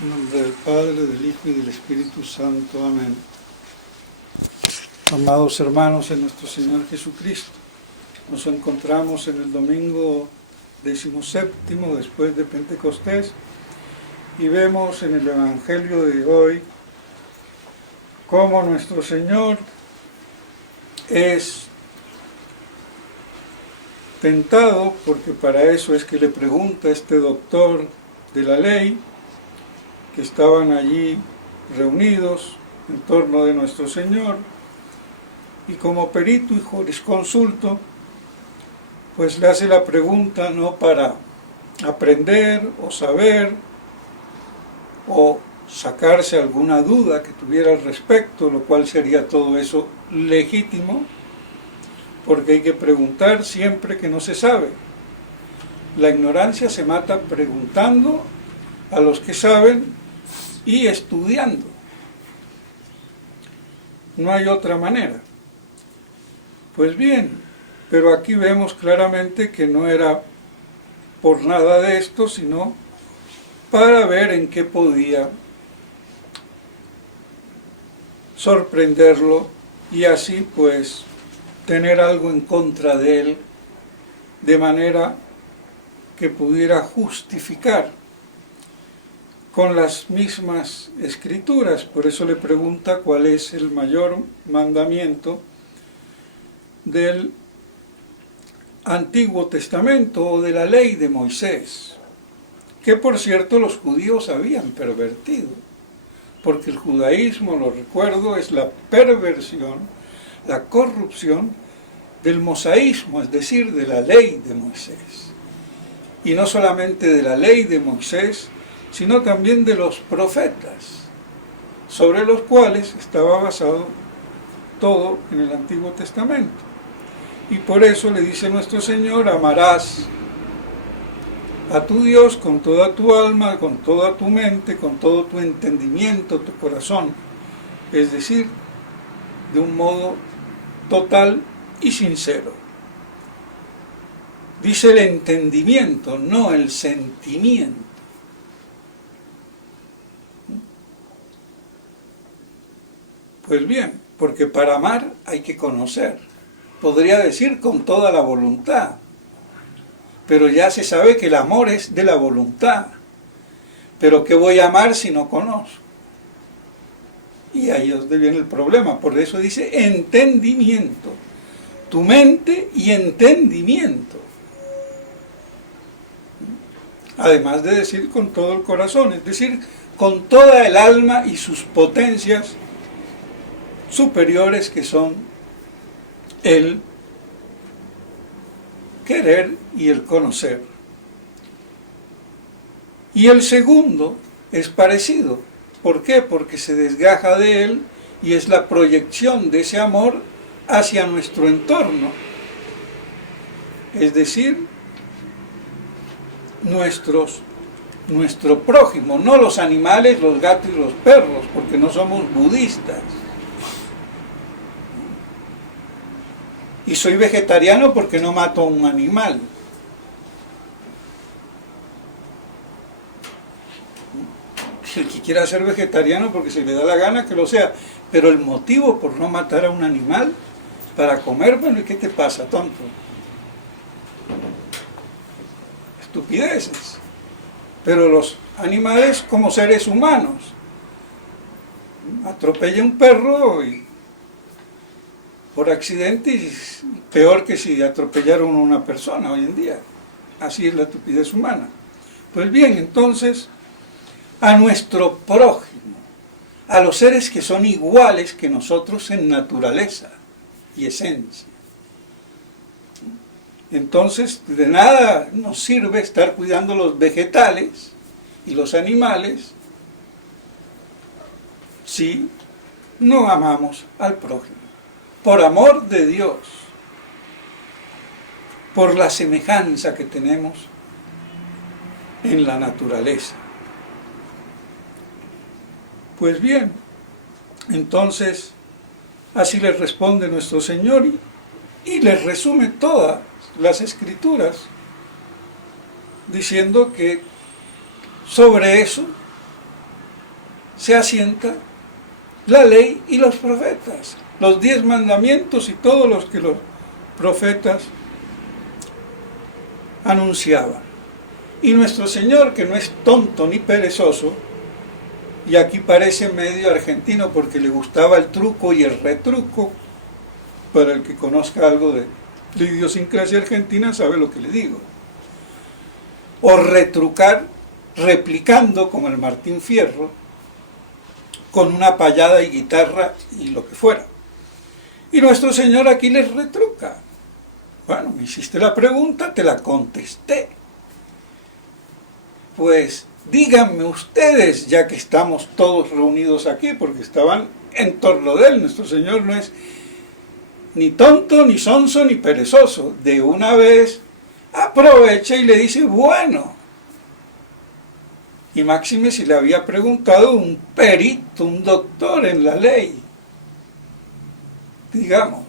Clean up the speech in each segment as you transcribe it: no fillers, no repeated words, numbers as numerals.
En nombre del Padre, del Hijo y del Espíritu Santo. Amén. Amados hermanos en nuestro Señor Jesucristo, nos encontramos en el domingo 17 después de Pentecostés y vemos en el Evangelio de hoy cómo nuestro Señor es tentado, porque para eso es que le pregunta este doctor de la ley, que estaban allí reunidos en torno de nuestro Señor, y como perito y jurisconsulto, pues le hace la pregunta no para aprender o saber o sacarse alguna duda que tuviera al respecto, lo cual sería todo eso legítimo, porque hay que preguntar siempre que no se sabe. La ignorancia se mata preguntando a los que saben y estudiando. No hay otra manera. Pues bien, pero aquí vemos claramente que no era por nada de esto, sino para ver en qué podía sorprenderlo y así pues tener algo en contra de él, de manera que pudiera justificar con las mismas escrituras. Por eso le pregunta cuál es el mayor mandamiento del Antiguo Testamento o de la ley de Moisés, que por cierto los judíos habían pervertido, porque el judaísmo, lo recuerdo, es la perversión, la corrupción del mosaísmo, es decir, de la ley de Moisés. Y no solamente de la ley de Moisés, sino también de los profetas, sobre los cuales estaba basado todo en el Antiguo Testamento. Y por eso le dice nuestro Señor: amarás a tu Dios con toda tu alma, con toda tu mente, con todo tu entendimiento, tu corazón, es decir, de un modo total y sincero. Dice el entendimiento, no el sentimiento. Pues bien, porque para amar hay que conocer. Podría decir con toda la voluntad, pero ya se sabe que el amor es de la voluntad. Pero ¿qué voy a amar si no conozco? Y ahí es donde viene el problema. Por eso dice entendimiento. Tu mente y entendimiento. Además de decir con todo el corazón, es decir, con toda el alma y sus potencias superiores, que son el querer y el conocer. Y el segundo es parecido. ¿Por qué? Porque se desgaja de él y es la proyección de ese amor hacia nuestro entorno. Es decir, nuestro prójimo, no los animales, los gatos y los perros, porque no somos budistas. Y soy vegetariano porque no mato a un animal. El que quiera ser vegetariano porque se le da la gana, que lo sea. Pero el motivo por no matar a un animal para comer, bueno, ¿y qué te pasa, tonto? Estupideces. Pero los animales como seres humanos, atropella un perro y por accidente, y peor que si atropellaron a una persona hoy en día. Así es la estupidez humana. Pues bien, entonces, a nuestro prójimo, a los seres que son iguales que nosotros en naturaleza y esencia. Entonces, de nada nos sirve estar cuidando los vegetales y los animales si no amamos al prójimo. Por amor de Dios, por la semejanza que tenemos en la naturaleza. Pues bien, entonces, así les responde nuestro Señor y les resume todas las Escrituras, diciendo que sobre eso se asienta la ley y los profetas, los 10 mandamientos y todos los que los profetas anunciaban. Y nuestro Señor, que no es tonto ni perezoso, y aquí parece medio argentino porque le gustaba el truco y el retruco, para el que conozca algo de la idiosincrasia argentina sabe lo que le digo. O retrucar, replicando como el Martín Fierro, con una payada y guitarra y lo que fuera. Y nuestro Señor aquí les retruca. Bueno, me hiciste la pregunta, te la contesté. Pues díganme ustedes, ya que estamos todos reunidos aquí, porque estaban en torno de él. Nuestro Señor no es ni tonto, ni sonso, ni perezoso. De una vez aprovecha y le dice, bueno. Y máxime si le había preguntado un perito, un doctor en la ley. Digamos,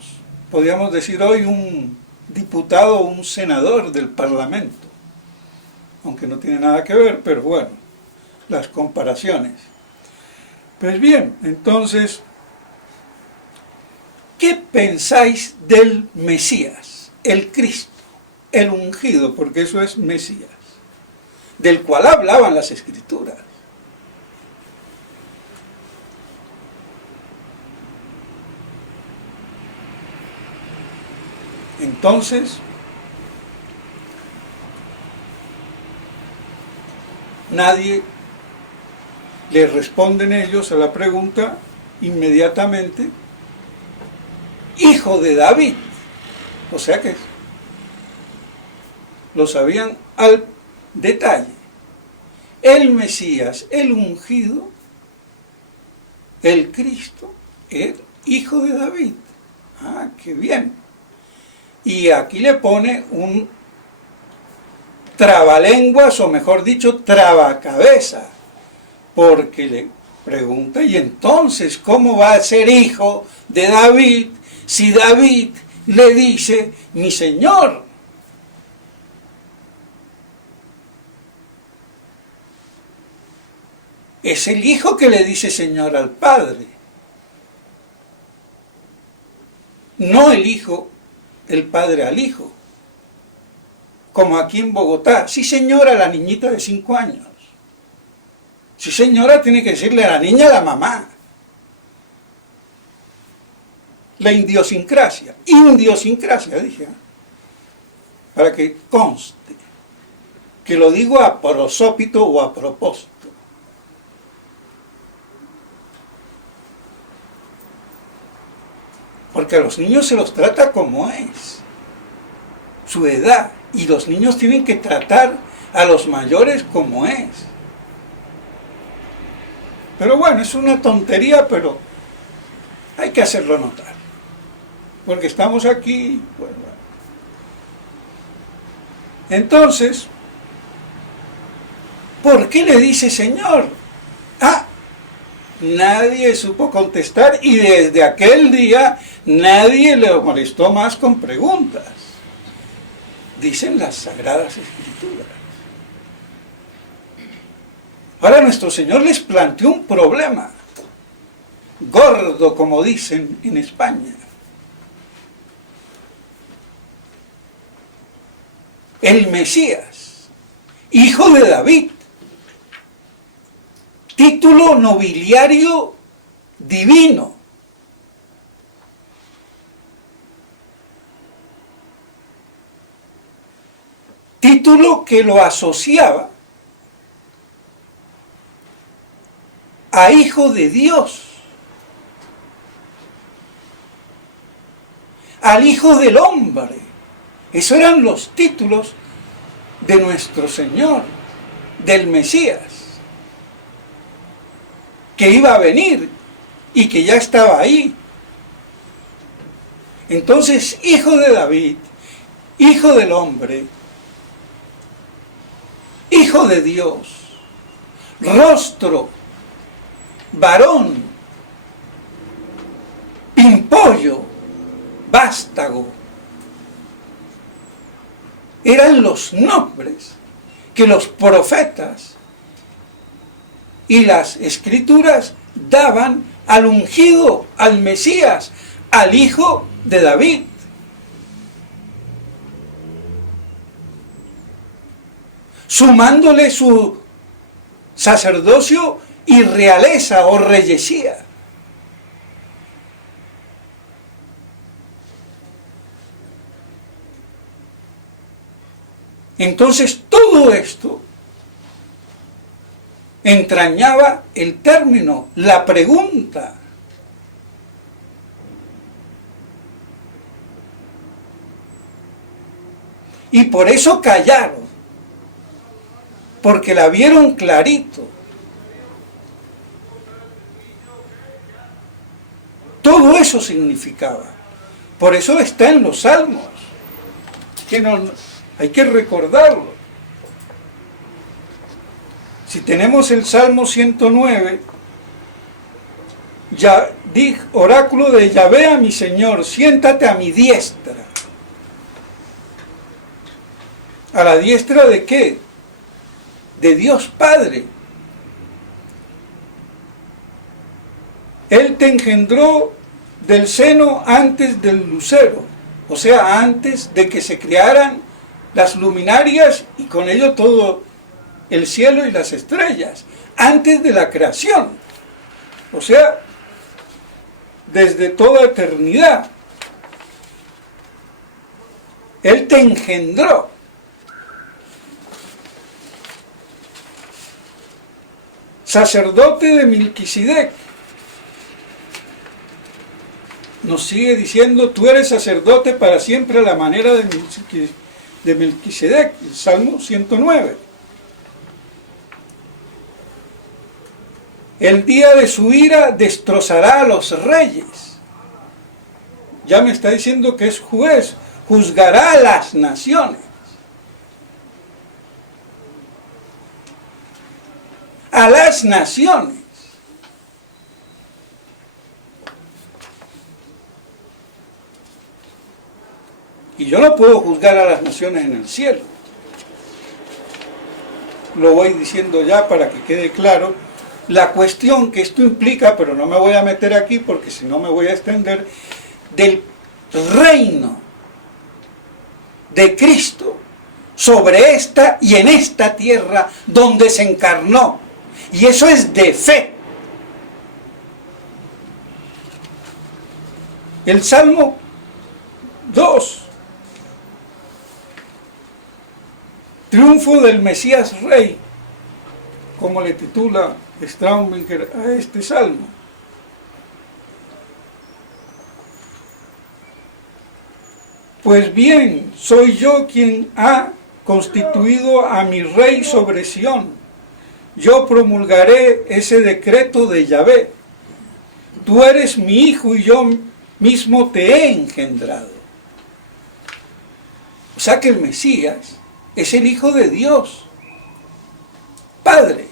podríamos decir hoy un diputado o un senador del Parlamento. Aunque no tiene nada que ver, pero bueno, las comparaciones. Pues bien, entonces, ¿qué pensáis del Mesías, el Cristo, el ungido, porque eso es Mesías, del cual hablaban las Escrituras? Entonces, nadie le responden ellos a la pregunta inmediatamente, hijo de David. O sea que lo sabían al detalle. El Mesías, el ungido, el Cristo, el hijo de David. Ah, qué bien. Y aquí le pone un trabalenguas, o mejor dicho, trabacabeza, porque le pregunta, ¿y entonces cómo va a ser hijo de David si David le dice mi Señor? Es el hijo que le dice Señor al Padre, no el hijo, el padre al hijo. Como aquí en Bogotá, sí señora, la niñita de 5 años. Sí señora, tiene que decirle a la niña a la mamá. La idiosincrasia dije, para que conste, que lo digo a prosópito o a propósito. Porque a los niños se los trata como es, su edad, y los niños tienen que tratar a los mayores como es. Pero bueno, es una tontería, pero hay que hacerlo notar, porque estamos aquí. Bueno. Entonces, ¿por qué le dice Señor? Ah, nadie supo contestar, y desde aquel día nadie le molestó más con preguntas. Dicen las Sagradas Escrituras. Ahora nuestro Señor les planteó un problema gordo, como dicen en España. El Mesías, hijo de David, título nobiliario divino. Título que lo asociaba a hijo de Dios, al hijo del hombre. Esos eran los títulos de nuestro Señor, del Mesías, que iba a venir y que ya estaba ahí. Entonces, hijo de David, hijo del hombre, hijo de Dios, rostro, varón, pimpollo, vástago, eran los nombres que los profetas y las Escrituras daban al ungido, al Mesías, al hijo de David. Sumándole su sacerdocio y realeza o reyesía. Entonces todo esto entrañaba el término, la pregunta. Y por eso callaron, porque la vieron clarito. Todo eso significaba. Por eso está en los Salmos, que no, hay que recordarlo. Si tenemos el Salmo 109, ya dijo, oráculo de Yahvé a mi Señor, siéntate a mi diestra. ¿A la diestra de qué? De Dios Padre. Él te engendró del seno antes del lucero, o sea, antes de que se crearan las luminarias y con ello todo el cielo y las estrellas, antes de la creación, o sea, desde toda eternidad. Él te engendró. Sacerdote de Melquisedec. Nos sigue diciendo, tú eres sacerdote para siempre a la manera de Melquisedec, el Salmo 109. El día de su ira destrozará a los reyes. Ya me está diciendo que es juez, juzgará a las naciones. A las naciones. Y yo no puedo juzgar a las naciones en el cielo. Lo voy diciendo ya para que quede claro la cuestión que esto implica, pero no me voy a meter aquí porque si no me voy a extender, del reino de Cristo sobre esta y en esta tierra donde se encarnó. Y eso es de fe. El Salmo 2. Triunfo del Mesías Rey, como le titula Straubinger a este salmo. Pues bien, soy yo quien ha constituido a mi rey sobre Sión. Yo promulgaré ese decreto de Yahvé. Tú eres mi hijo y yo mismo te he engendrado. O sea que el Mesías es el Hijo de Dios Padre,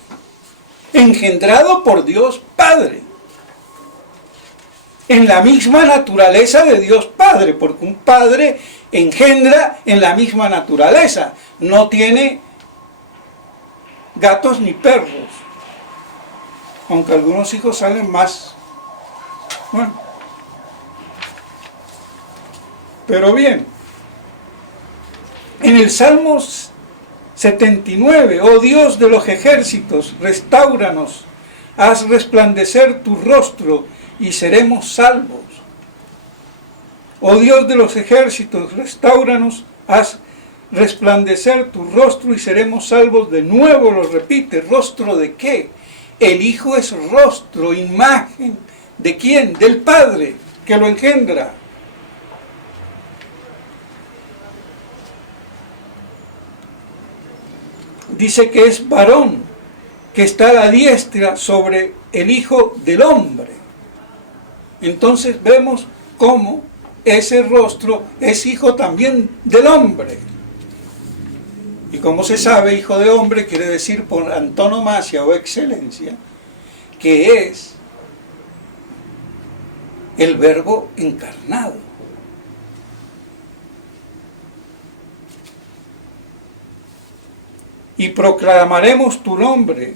engendrado por Dios Padre, en la misma naturaleza de Dios Padre, porque un padre engendra en la misma naturaleza, no tiene gatos ni perros, aunque algunos hijos salen más, bueno, pero bien, en el Salmo 79, oh Dios de los ejércitos, restáuranos, haz resplandecer tu rostro y seremos salvos. Oh Dios de los ejércitos, restáuranos, haz resplandecer tu rostro y seremos salvos. De nuevo lo repite, ¿rostro de qué? El Hijo es rostro, imagen, ¿de quién? Del Padre que lo engendra. Dice que es varón, que está a la diestra sobre el Hijo del Hombre. Entonces vemos cómo ese rostro es hijo también del hombre. Y como se sabe, hijo de hombre quiere decir por antonomasia o excelencia, que es el Verbo encarnado. Y proclamaremos tu nombre,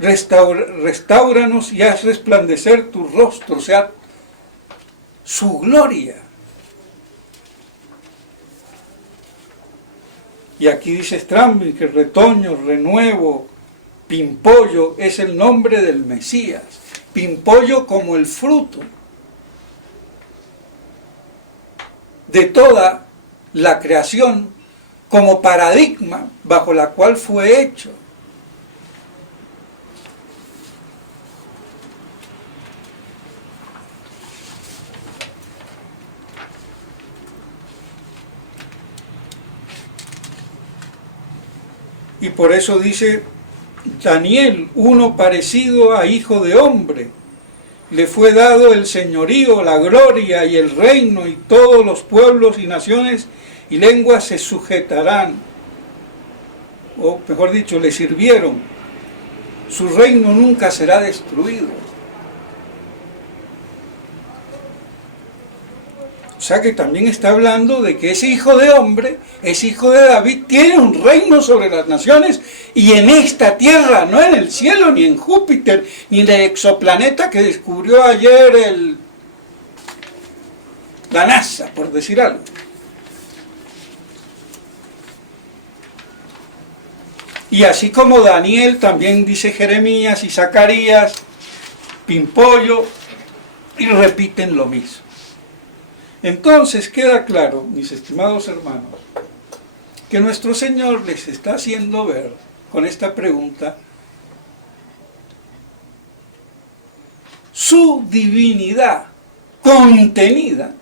Restáuranos y haz resplandecer tu rostro, o sea, su gloria. Y aquí dice Stramby que retoño, renuevo, pimpollo es el nombre del Mesías. Pimpollo como el fruto de toda la creación, como paradigma bajo la cual fue hecho. Y por eso dice Daniel, uno parecido a hijo de hombre, le fue dado el señorío, la gloria y el reino, y todos los pueblos y naciones y lenguas se sujetarán, o mejor dicho, le sirvieron. Su reino nunca será destruido. O sea que también está hablando de que ese hijo de hombre, ese hijo de David, tiene un reino sobre las naciones y en esta tierra, no en el cielo, ni en Júpiter, ni en el exoplaneta que descubrió ayer la NASA, por decir algo. Y así como Daniel, también dice Jeremías y Zacarías, Pimpollo, y repiten lo mismo. Entonces queda claro, mis estimados hermanos, que nuestro Señor les está haciendo ver con esta pregunta su divinidad contenida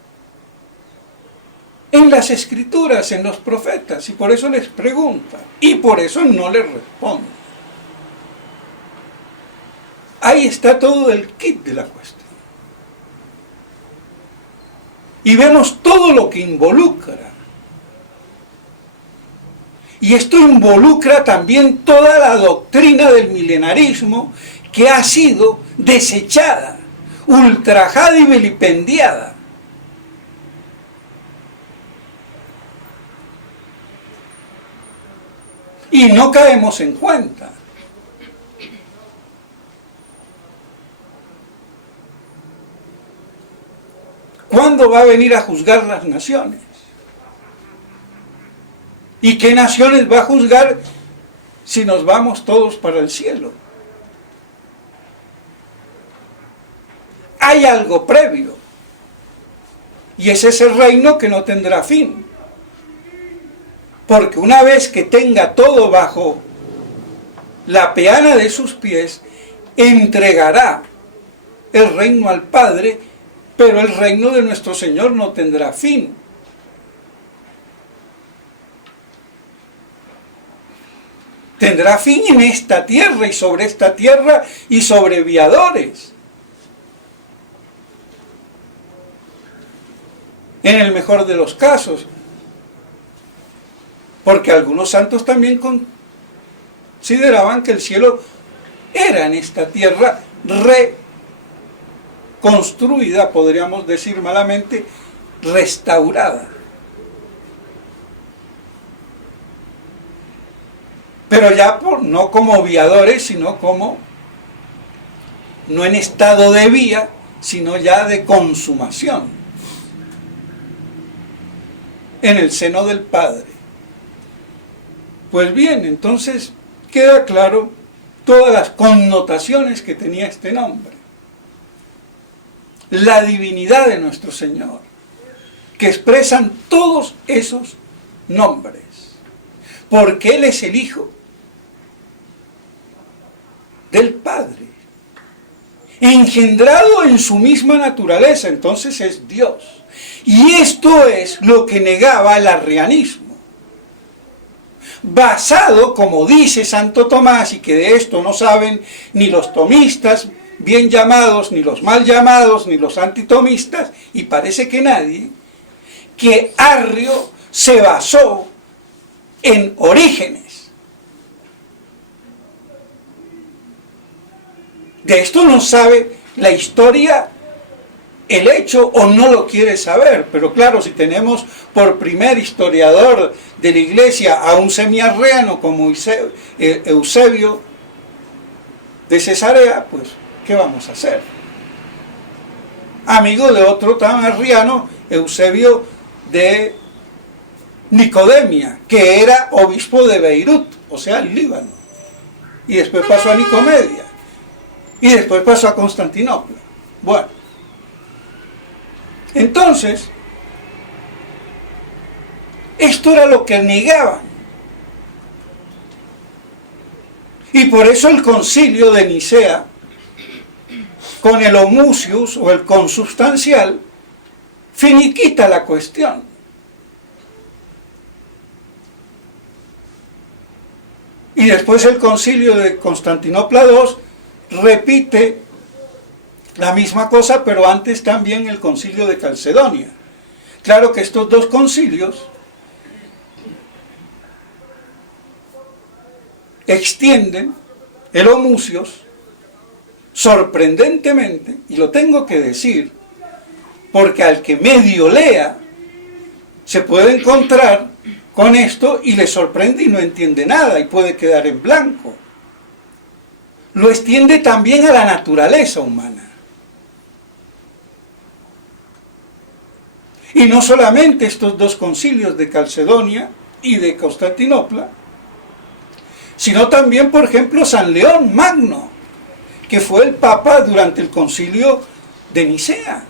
en las Escrituras, en los profetas, y por eso les pregunta, y por eso no les responde. Ahí está todo el kit de la cuestión. Y vemos todo lo que involucra. Y esto involucra también toda la doctrina del milenarismo que ha sido desechada, ultrajada y vilipendiada. Y no caemos en cuenta. ¿Cuándo va a venir a juzgar las naciones? ¿Y qué naciones va a juzgar si nos vamos todos para el cielo? Hay algo previo, y es ese reino que no tendrá fin. Porque una vez que tenga todo bajo la peana de sus pies, entregará el reino al Padre, pero el reino de nuestro Señor no tendrá fin. Tendrá fin en esta tierra y sobre esta tierra y sobre viadores. En el mejor de los casos. Porque algunos santos también consideraban que el cielo era en esta tierra reconstruida, podríamos decir malamente, restaurada. Pero ya no como viadores, sino como, no en estado de vía, sino ya de consumación, en el seno del Padre. Pues bien, entonces queda claro todas las connotaciones que tenía este nombre. La divinidad de nuestro Señor, que expresan todos esos nombres. Porque Él es el Hijo del Padre, engendrado en su misma naturaleza, entonces es Dios. Y esto es lo que negaba el arrianismo. Basado, como dice Santo Tomás, y que de esto no saben ni los tomistas bien llamados, ni los mal llamados, ni los antitomistas, y parece que nadie, que Arrio se basó en Orígenes. De esto no sabe la historia el hecho o no lo quiere saber, pero claro, si tenemos por primer historiador de la iglesia a un semiarreano como Eusebio, de Cesarea, pues, ¿qué vamos a hacer? Amigo de otro tan arriano, Eusebio de Nicodemia, que era obispo de Beirut, o sea, el Líbano. Y después pasó a Nicomedia. Y después pasó a Constantinopla. Bueno. Entonces, esto era lo que negaban. Y por eso el concilio de Nicea, con el homucius o el consubstancial, finiquita la cuestión. Y después el concilio de Constantinopla II repite la misma cosa, pero antes también el concilio de Calcedonia. Claro que estos dos concilios extienden el homucius sorprendentemente, y lo tengo que decir, porque al que medio lea se puede encontrar con esto y le sorprende y no entiende nada y puede quedar en blanco. Lo extiende también a la naturaleza humana. Y no solamente estos dos concilios de Calcedonia y de Constantinopla, sino también, por ejemplo, San León Magno, que fue el Papa durante el concilio de Nicea,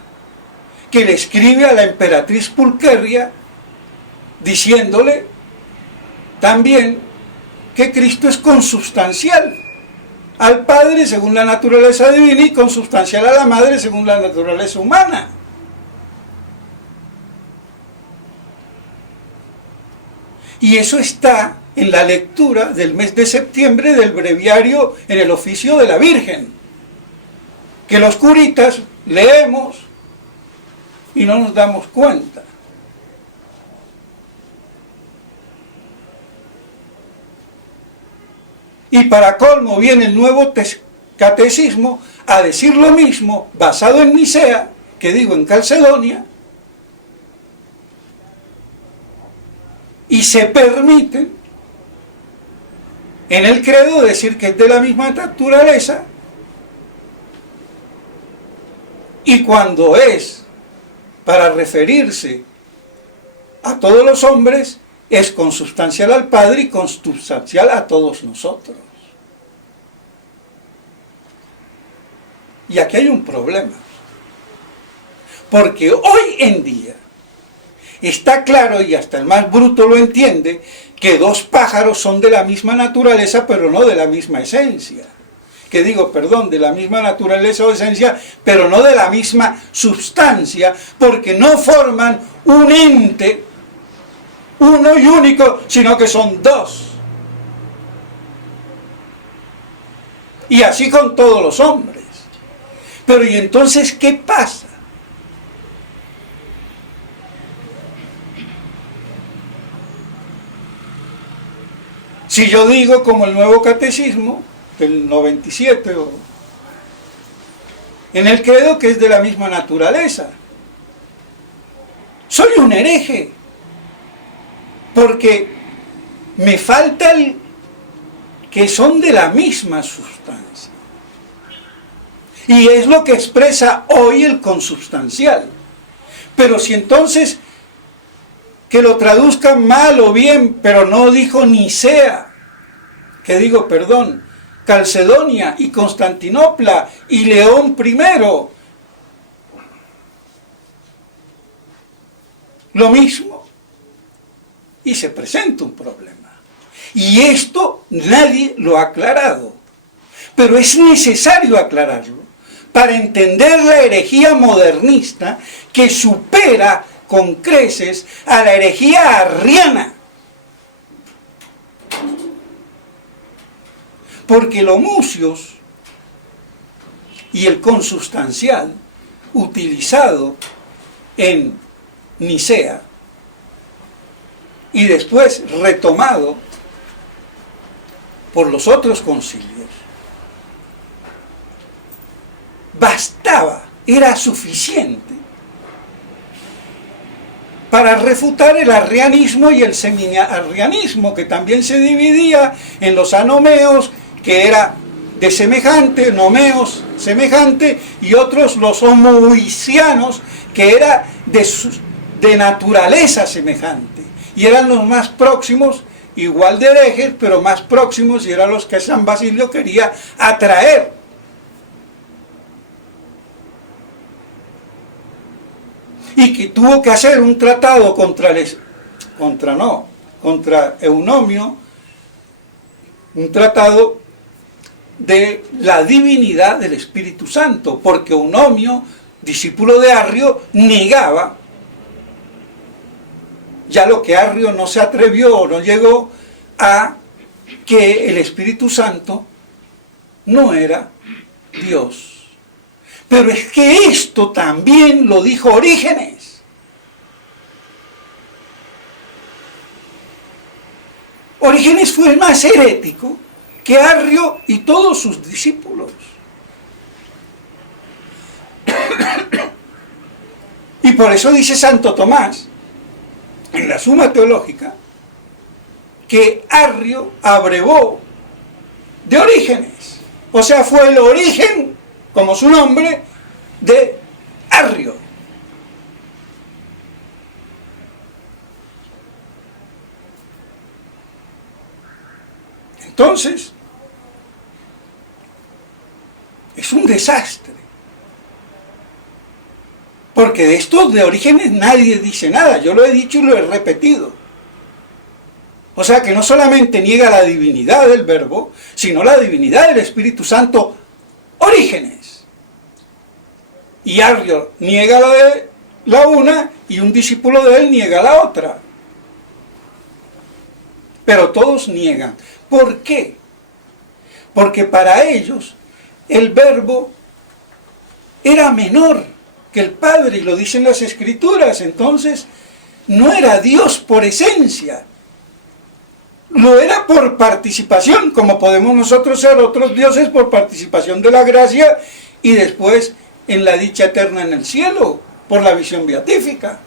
que le escribe a la emperatriz Pulqueria diciéndole también que Cristo es consubstancial al Padre según la naturaleza divina y consubstancial a la Madre según la naturaleza humana. Y eso está en la lectura del mes de septiembre del breviario en el oficio de la Virgen, que los curitas leemos y no nos damos cuenta. Y para colmo viene el nuevo catecismo a decir lo mismo, basado en Nicea, que digo en Calcedonia, y se permiten en el credo decir que es de la misma naturaleza, y cuando es para referirse a todos los hombres, es consubstancial al Padre y consubstancial a todos nosotros. Y aquí hay un problema, porque hoy en día está claro, y hasta el más bruto lo entiende, que dos pájaros son de la misma naturaleza, pero no de la misma esencia. Que digo, perdón, de la misma naturaleza o esencia, pero no de la misma substancia, porque no forman un ente, uno y único, sino que son dos. Y así con todos los hombres. Pero ¿y entonces qué pasa? Si yo digo como el nuevo catecismo, el 97, en el credo que es de la misma naturaleza, soy un hereje, porque me falta el que son de la misma sustancia. Y es lo que expresa hoy el consubstancial. Pero si entonces, que lo traduzcan mal o bien, pero no dijo Nicea, que digo, perdón, Calcedonia y Constantinopla y León I, lo mismo, y se presenta un problema. Y esto nadie lo ha aclarado, pero es necesario aclararlo para entender la herejía modernista que supera con creces a la herejía arriana. Porque el homucius y el consubstancial utilizado en Nicea y después retomado por los otros concilios, bastaba, era suficiente para refutar el arrianismo y el semi-arrianismo, que también se dividía en los anomeos, que era de semejante, nomeos semejante, y otros los homoousianos, que era de naturaleza semejante, y eran los más próximos, igual de herejes, pero más próximos, y eran los que San Basilio quería atraer. Y que tuvo que hacer un tratado contra Eunomio, un tratado de la divinidad del Espíritu Santo, porque Eunomio, discípulo de Arrio, negaba ya lo que Arrio no se atrevió o no llegó a que el Espíritu Santo no era Dios. Pero es que esto también lo dijo Orígenes. Orígenes fue más herético que Arrio y todos sus discípulos. Y por eso dice Santo Tomás, en la Suma Teológica, que Arrio abrevó de Orígenes. O sea, fue el origen, como su nombre, de Arrio. Entonces, es un desastre. Porque de estos de Orígenes nadie dice nada. Yo lo he dicho y lo he repetido. O sea que no solamente niega la divinidad del Verbo, sino la divinidad del Espíritu Santo, Orígenes. Y Arrio niega la una y un discípulo de él niega la otra. Pero todos niegan. ¿Por qué? Porque para ellos el Verbo era menor que el Padre, y lo dicen las Escrituras. Entonces no era Dios por esencia, lo era por participación, como podemos nosotros ser otros dioses por participación de la gracia y después en la dicha eterna en el cielo, por la visión beatífica.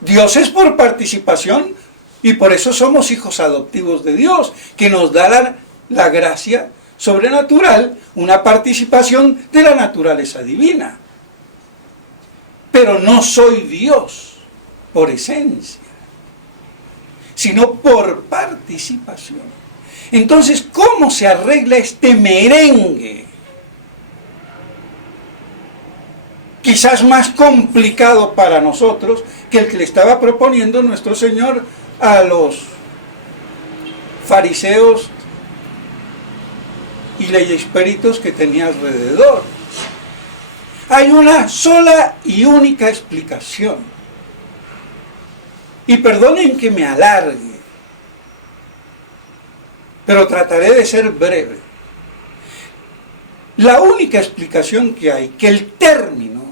Dios es por participación, y por eso somos hijos adoptivos de Dios, que nos da la gracia sobrenatural, una participación de la naturaleza divina. Pero no soy Dios por esencia, sino por participación. Entonces, ¿cómo se arregla este merengue? Quizás más complicado para nosotros que el que le estaba proponiendo nuestro Señor a los fariseos y leyesperitos que tenía alrededor. Hay una sola y única explicación. Y perdonen que me alargue, pero trataré de ser breve. La única explicación que hay, que el término,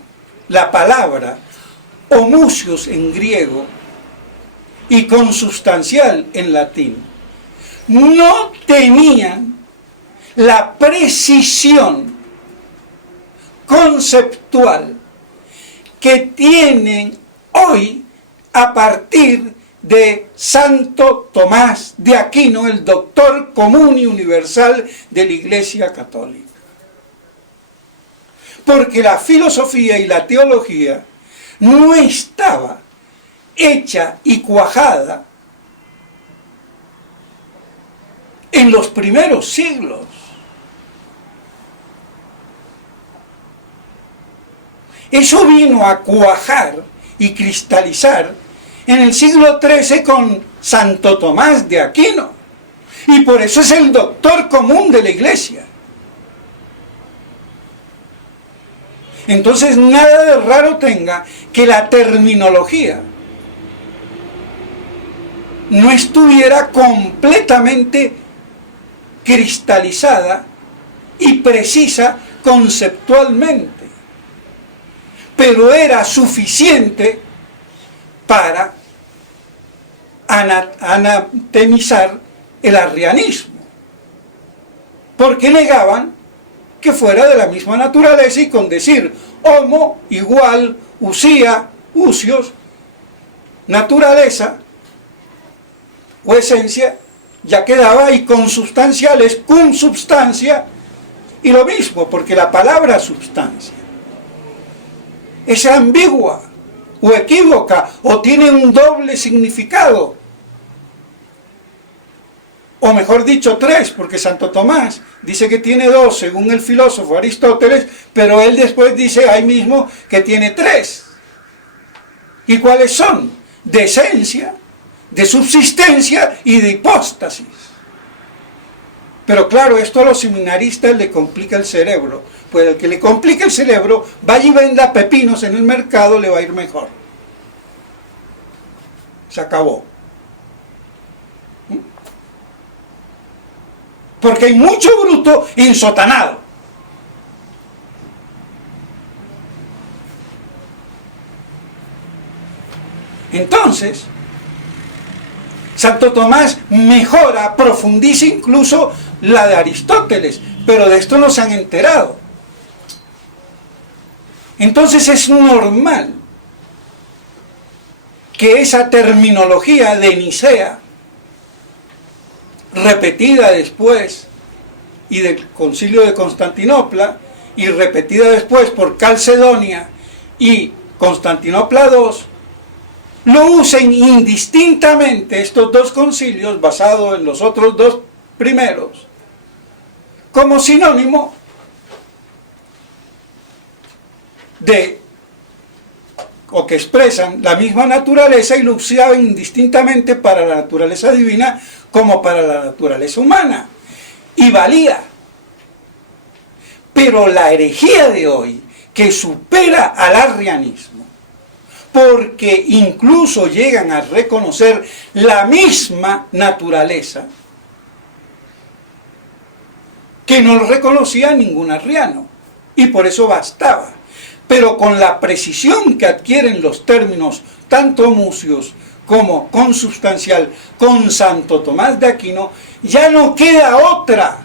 la palabra homusios en griego y consubstancial en latín, no tenían la precisión conceptual que tienen hoy a partir de Santo Tomás de Aquino, el doctor común y universal de la Iglesia Católica. Porque la filosofía y la teología no estaba hecha y cuajada en los primeros siglos. Eso vino a cuajar y cristalizar en el siglo XIII con Santo Tomás de Aquino. Y por eso es el doctor común de la Iglesia. Entonces nada de raro tenga que la terminología no estuviera completamente cristalizada y precisa conceptualmente, pero era suficiente para anatemizar el arrianismo, porque negaban que fuera de la misma naturaleza, y con decir homo igual, usía, usios, naturaleza o esencia, ya quedaba, y consubstancial es cum substancia, y lo mismo, porque la palabra substancia es ambigua o equívoca o tiene un doble significado, o mejor dicho tres, porque Santo Tomás dice que tiene dos según el filósofo Aristóteles, pero él después dice ahí mismo que tiene tres. ¿Y cuáles son? De esencia, de subsistencia y de hipóstasis. Pero claro, esto a los seminaristas le complica el cerebro, pues el que le complica el cerebro, vaya y venda pepinos en el mercado, le va a ir mejor. Se acabó. Porque hay mucho bruto ensotanado. Entonces, Santo Tomás mejora, profundiza incluso la de Aristóteles, pero de esto no se han enterado. Entonces es normal que esa terminología de Nicea, repetida después y del Concilio de Constantinopla, y repetida después por Calcedonia y Constantinopla II, lo usen indistintamente estos dos concilios, basados en los otros dos primeros, como sinónimo de, o que expresan la misma naturaleza, y lo usaban indistintamente para la naturaleza divina como para la naturaleza humana, y valía. Pero la herejía de hoy, que supera al arrianismo, porque incluso llegan a reconocer la misma naturaleza que no lo reconocía ningún arriano, y por eso bastaba. Pero con la precisión que adquieren los términos tanto mucios como consubstancial con Santo Tomás de Aquino, ya no queda otra.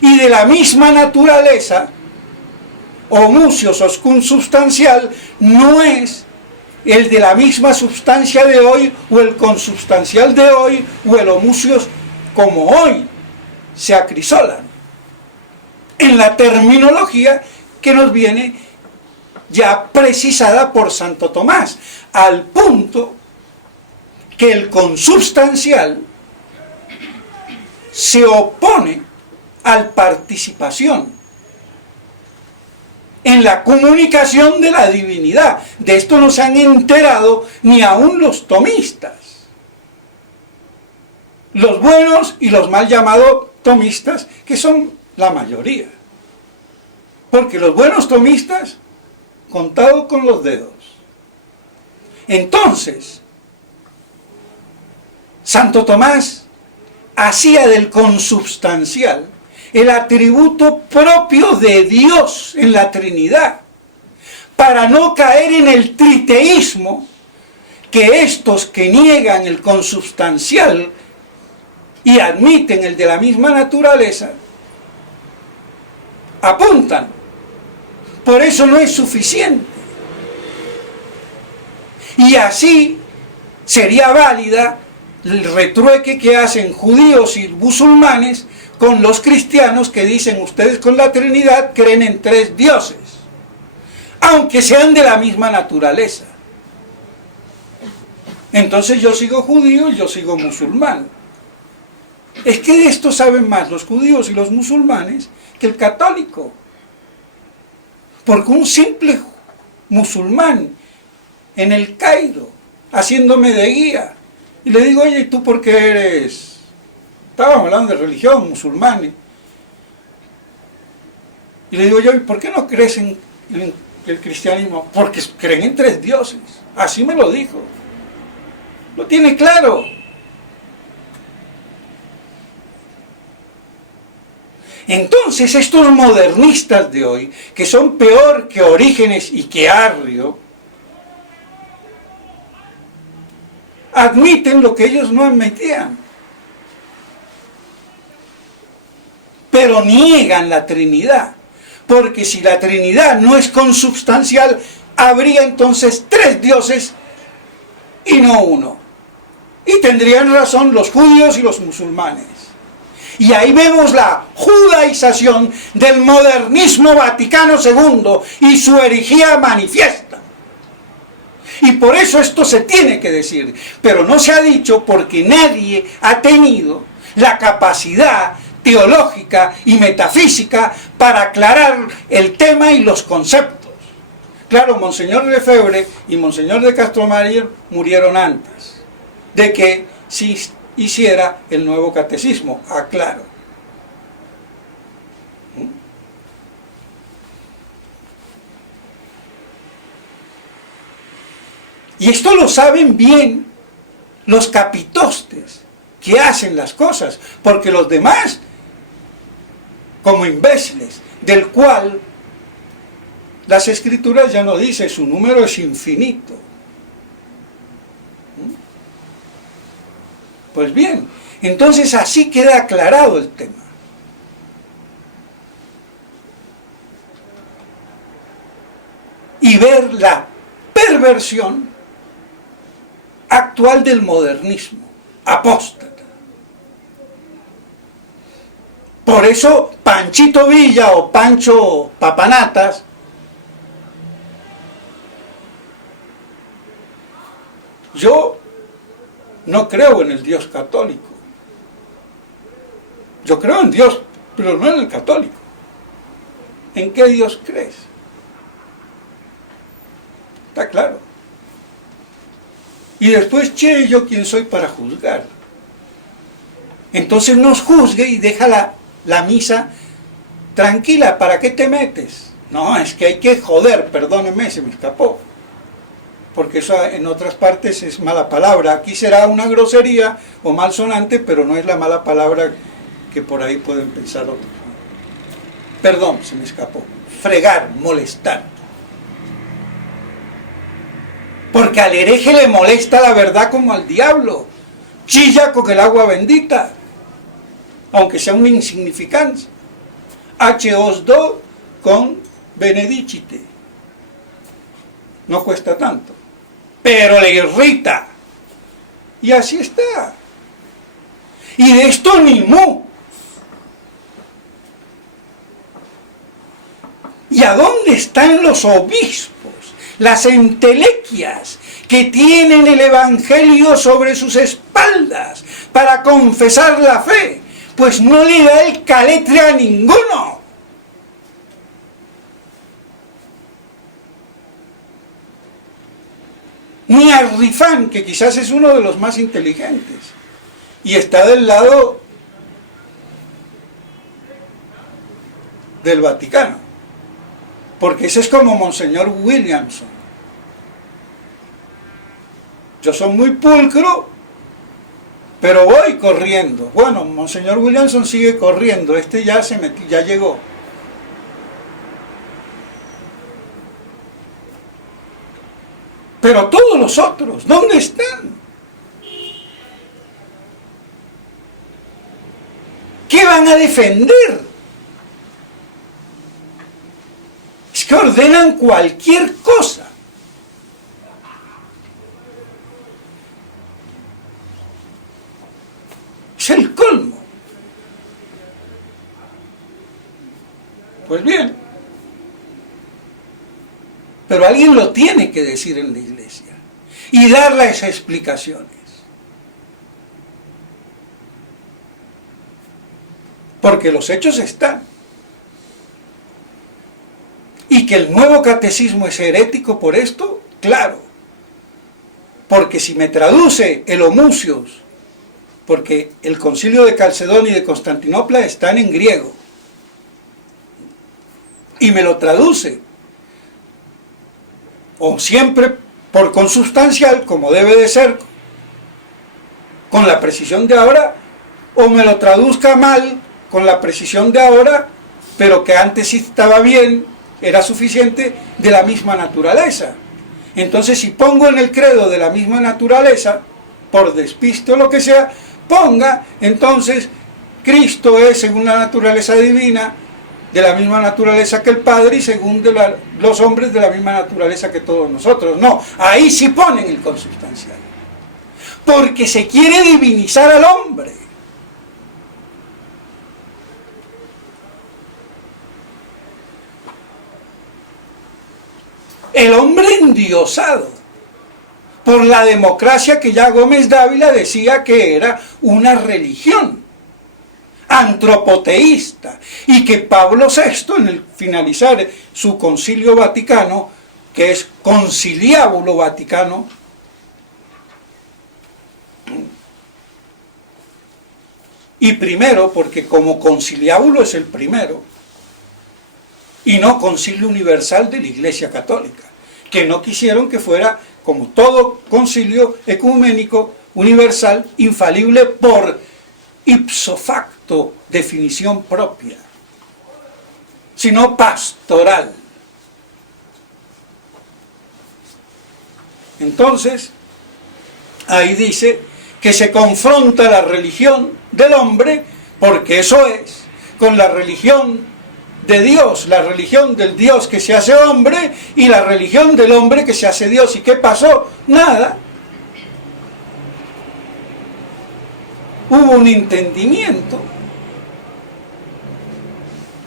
Y de la misma naturaleza, o mucios o consubstancial, no es el de la misma sustancia de hoy, o el consubstancial de hoy, o el homucios como hoy se acrisolan en la terminología que nos viene ya precisada por Santo Tomás, al punto que el consubstancial se opone al participación en la comunicación de la divinidad. De esto no se han enterado ni aún los tomistas, los buenos y los mal llamados tomistas, que son la mayoría, porque los buenos tomistas, contados con los dedos. Entonces, Santo Tomás hacía del consubstancial el atributo propio de Dios en la Trinidad, para no caer en el triteísmo que estos que niegan el consubstancial y admiten el de la misma naturaleza apuntan. Por eso no es suficiente. Y así sería válida el retrueque que hacen judíos y musulmanes con los cristianos, que dicen: ustedes con la Trinidad creen en tres dioses, aunque sean de la misma naturaleza. Entonces yo sigo judío y yo sigo musulmán. Es que de esto saben más los judíos y los musulmanes que el católico. Porque un simple musulmán en el Cairo, haciéndome de guía, y le digo: oye, ¿y tú por qué eres? Estábamos hablando de religión, musulmanes. Y le digo yo: ¿y por qué no crees en el cristianismo? Porque creen en tres dioses. Así me lo dijo. Lo tiene claro. Entonces estos modernistas de hoy, que son peor que Orígenes y que Arrio, admiten lo que ellos no admitían, pero niegan la Trinidad, porque si la Trinidad no es consubstancial, habría entonces tres dioses y no uno, y tendrían razón los judíos y los musulmanes. Y ahí vemos la judaización del modernismo Vaticano II y su herejía manifiesta. Y por eso esto se tiene que decir, pero no se ha dicho porque nadie ha tenido la capacidad teológica y metafísica para aclarar el tema y los conceptos. Claro, Monseñor Lefebvre y Monseñor de Castromayer murieron antes de que se hiciera el nuevo catecismo, aclaro. Y esto lo saben bien los capitostes que hacen las cosas, porque los demás, como imbéciles, del cual las escrituras ya no dicen, su número es infinito. Pues bien, entonces así queda aclarado el tema. Y ver la perversión actual del modernismo, apóstata. Por eso Panchito Villa o Pancho Papanatas yo no creo en el Dios católico. Yo creo en Dios, pero no en el católico. ¿En qué Dios crees? Está claro. Y después, che, ¿yo quién soy para juzgar? Entonces nos juzgue y deja la misa tranquila. ¿Para qué te metes? No, es que hay que joder, perdóneme, se me escapó. Porque eso en otras partes es mala palabra. Aquí será una grosería o malsonante, pero no es la mala palabra que por ahí pueden pensar otros. Perdón, se me escapó. Fregar, molestar. Porque al hereje le molesta la verdad como al diablo. Chilla con el agua bendita, aunque sea una insignificancia. H.O.S. con benedicite. No cuesta tanto, pero le irrita. Y así está. Y de esto ni mu. ¿Y a dónde están los obispos? Las entelequias que tienen el Evangelio sobre sus espaldas para confesar la fe, pues no le da el caletre a ninguno. Ni a Rifán, que quizás es uno de los más inteligentes, y está del lado del Vaticano. Porque ese es como Monseñor Williamson. Yo soy muy pulcro, pero voy corriendo. Bueno, Monseñor Williamson sigue corriendo, este ya se metió, ya llegó. Pero todos los otros, ¿dónde están? ¿Qué van a defender? Es que ordenan cualquier cosa. Es el colmo. Pues bien, pero alguien lo tiene que decir en la iglesia y dar las explicaciones. Porque los hechos están. Y que el nuevo catecismo es herético por esto, claro. Porque si me traduce el Homucius, porque el concilio de Calcedonia y de Constantinopla están en griego, y me lo traduce, o siempre por consubstancial, como debe de ser, con la precisión de ahora, o me lo traduzca mal, con la precisión de ahora, pero que antes sí estaba bien, era suficiente, de la misma naturaleza. Entonces, si pongo en el credo de la misma naturaleza, por despiste o lo que sea, ponga, entonces, Cristo es según la naturaleza divina, de la misma naturaleza que el Padre, y según los hombres de la misma naturaleza que todos nosotros. No, ahí sí ponen el consubstancial. porque se quiere divinizar al hombre. El hombre endiosado por la democracia que ya Gómez Dávila decía que era una religión antropoteísta, y que Pablo VI, en el finalizar su Concilio Vaticano, que es Conciliábulo Vaticano, y primero porque como conciliábulo es el primero, y no Concilio Universal de la Iglesia Católica, que no quisieron que fuera, como todo concilio ecuménico universal, infalible por ipso facto, definición propia, sino pastoral. Entonces, ahí dice que se confronta la religión del hombre, porque eso es, con la religión de Dios, la religión del Dios que se hace hombre y la religión del hombre que se hace Dios. ¿Y qué pasó? Nada. Hubo un entendimiento.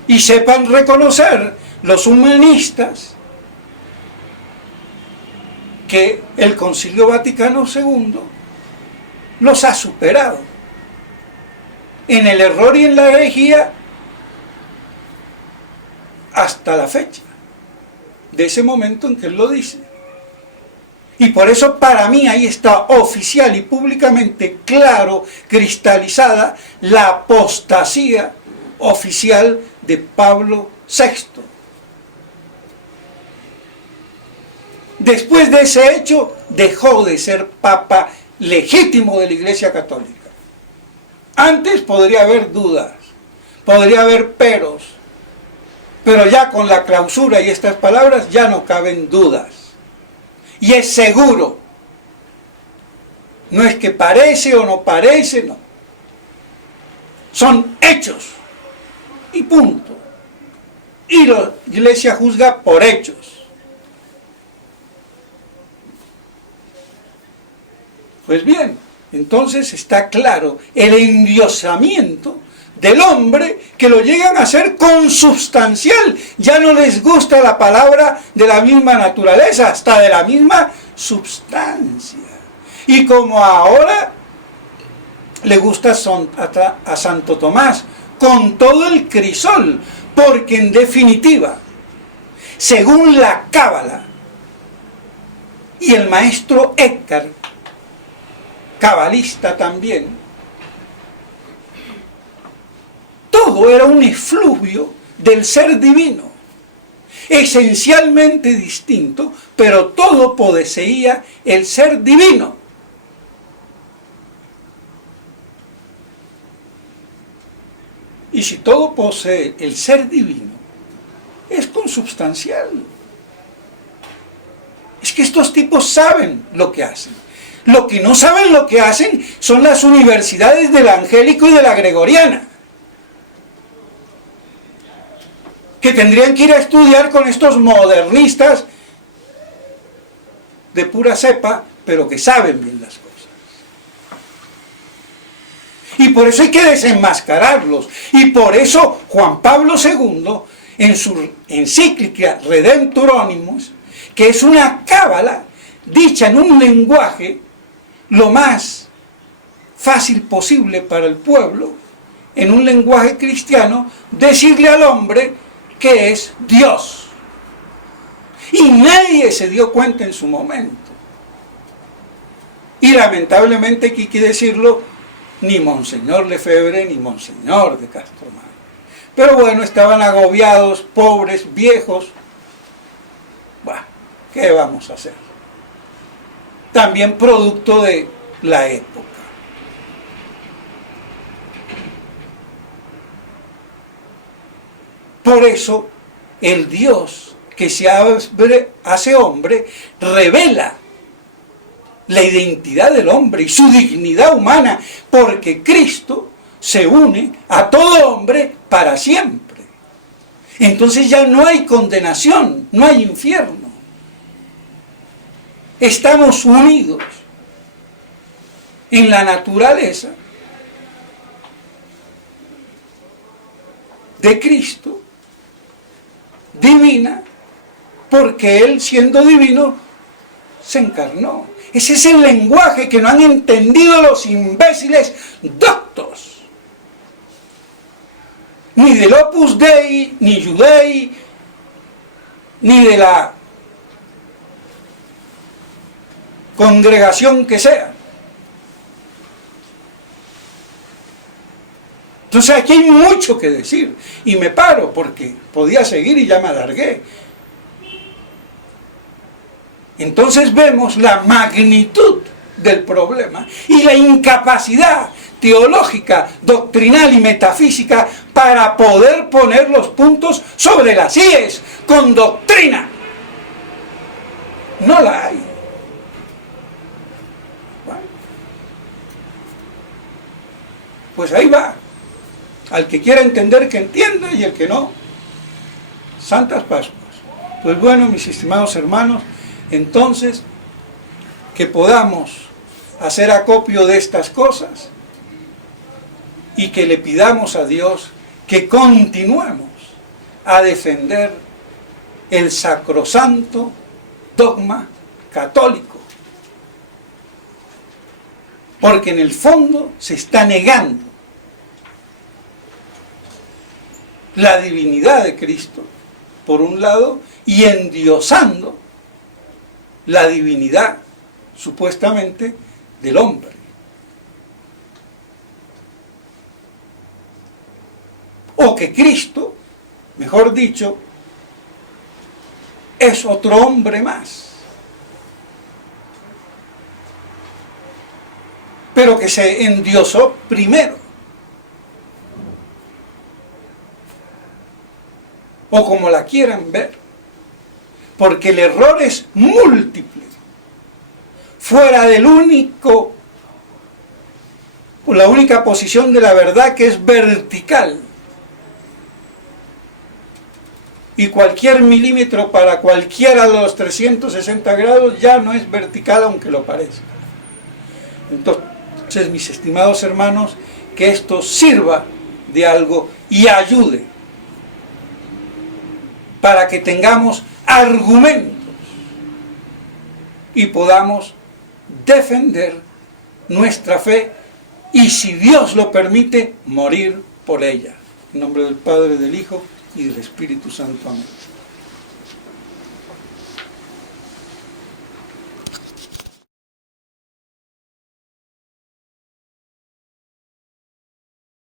Y sepan reconocer los humanistas que el Concilio Vaticano II los ha superado en el error y en la herejía hasta la fecha, de ese momento en que él lo dice. Y por eso para mí ahí está oficial y públicamente claro, cristalizada, la apostasía oficial de Pablo VI. Después de ese hecho, dejó de ser papa legítimo de la Iglesia Católica. Antes podría haber dudas, podría haber peros, pero ya con la clausura y estas palabras ya no caben dudas. Y es seguro. No es que parece o no parece, no. Son hechos. Y punto. Y la Iglesia juzga por hechos. Pues bien, entonces está claro el endiosamiento del hombre, que lo llegan a hacer consubstancial. Ya no les gusta la palabra de la misma naturaleza, hasta de la misma substancia. Y como ahora le gusta a Santo Tomás, con todo el crisol, porque en definitiva, según la Cábala y el maestro Eckhart, cabalista también, todo era un efluvio del ser divino, esencialmente distinto, pero todo poseía el ser divino. Y si todo posee el ser divino, es consubstancial. Es que estos tipos saben lo que hacen. Lo que no saben lo que hacen son las universidades del Angélico y de la Gregoriana, que tendrían que ir a estudiar con estos modernistas de pura cepa, pero que saben bien las cosas. Y por eso hay que desenmascararlos. Y por eso Juan Pablo II, en su encíclica Redemptor Animus, que es una cábala dicha en un lenguaje lo más fácil posible para el pueblo, en un lenguaje cristiano, decirle al hombre que es Dios. Y nadie se dio cuenta en su momento. Y lamentablemente aquí hay que decirlo, ni Monseñor Lefebvre ni Monseñor de Castromán. Pero bueno, estaban agobiados, pobres, viejos. Bueno, ¿qué vamos a hacer? También producto de la época. Por eso, el Dios que se hace hombre revela la identidad del hombre y su dignidad humana, porque Cristo se une a todo hombre para siempre. Entonces ya no hay condenación, no hay infierno. Estamos unidos. en la naturaleza de Cristo, divina, porque Él, siendo divino, se encarnó. Ese es el lenguaje que no han entendido los imbéciles doctos, ni del Opus Dei, ni Judei, ni de la congregación que sea. Entonces aquí hay mucho que decir, y me paro porque podía seguir y ya me alargué. Entonces vemos la magnitud del problema y la incapacidad teológica, doctrinal y metafísica para poder poner los puntos sobre las íes con doctrina. No la hay. Bueno, pues ahí va. Al que quiera entender, que entienda, y el que no, Santas Pascuas. Pues bueno, mis estimados hermanos, entonces, que podamos hacer acopio de estas cosas y que le pidamos a Dios que continuemos a defender el sacrosanto dogma católico, porque en el fondo se está negando la divinidad de Cristo, por un lado, y endiosando la divinidad, supuestamente, del hombre. O que Cristo, mejor dicho, es otro hombre más, pero que se endiosó primero. O como la quieran ver, porque el error es múltiple, fuera del la única posición de la verdad, que es vertical, y cualquier milímetro para cualquiera de los 360 grados ya no es vertical, aunque lo parezca. Entonces, mis estimados hermanos, que esto sirva de algo y ayude para que tengamos argumentos y podamos defender nuestra fe y, si Dios lo permite, morir por ella. En nombre del Padre, del Hijo y del Espíritu Santo. Amén.